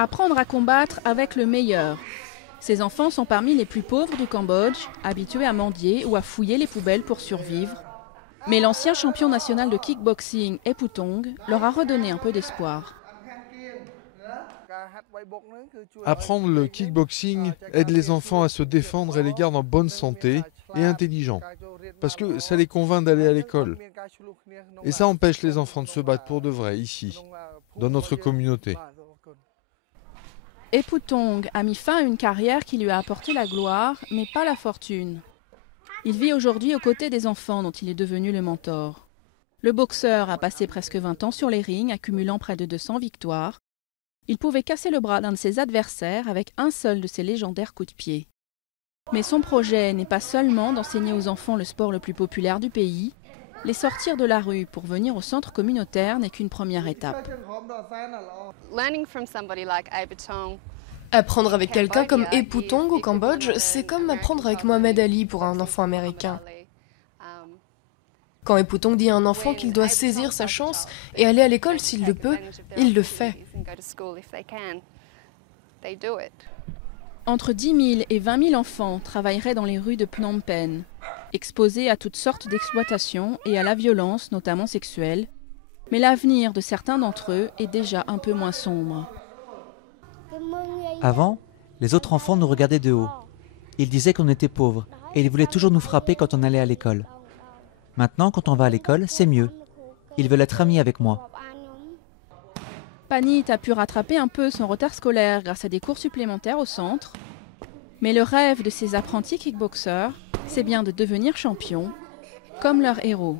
Apprendre à combattre avec le meilleur. Ces enfants sont parmi les plus pauvres du Cambodge, habitués à mendier ou à fouiller les poubelles pour survivre. Mais l'ancien champion national de kickboxing, Eputong, leur a redonné un peu d'espoir. Apprendre le kickboxing aide les enfants à se défendre et les garde en bonne santé et intelligents. Parce que ça les convainc d'aller à l'école. Et ça empêche les enfants de se battre pour de vrai, ici, dans notre communauté. Eputong a mis fin à une carrière qui lui a apporté la gloire, mais pas la fortune. Il vit aujourd'hui aux côtés des enfants dont il est devenu le mentor. Le boxeur a passé presque 20 ans sur les rings, accumulant près de 200 victoires. Il pouvait casser le bras d'un de ses adversaires avec un seul de ses légendaires coups de pied. Mais son projet n'est pas seulement d'enseigner aux enfants le sport le plus populaire du pays. Les sortir de la rue pour venir au centre communautaire n'est qu'une première étape. Apprendre avec quelqu'un comme Eputong au Cambodge, c'est comme apprendre avec Mohamed Ali pour un enfant américain. Quand Eputong dit à un enfant qu'il doit saisir sa chance et aller à l'école s'il le peut, il le fait. Entre 10 000 et 20 000 enfants travailleraient dans les rues de Phnom Penh, exposés à toutes sortes d'exploitations et à la violence, notamment sexuelle. Mais l'avenir de certains d'entre eux est déjà un peu moins sombre. Avant, les autres enfants nous regardaient de haut. Ils disaient qu'on était pauvres et ils voulaient toujours nous frapper quand on allait à l'école. Maintenant, quand on va à l'école, c'est mieux. Ils veulent être amis avec moi. Panit a pu rattraper un peu son retard scolaire grâce à des cours supplémentaires au centre. Mais le rêve de ces apprentis kickboxers, c'est bien de devenir champions, comme leurs héros.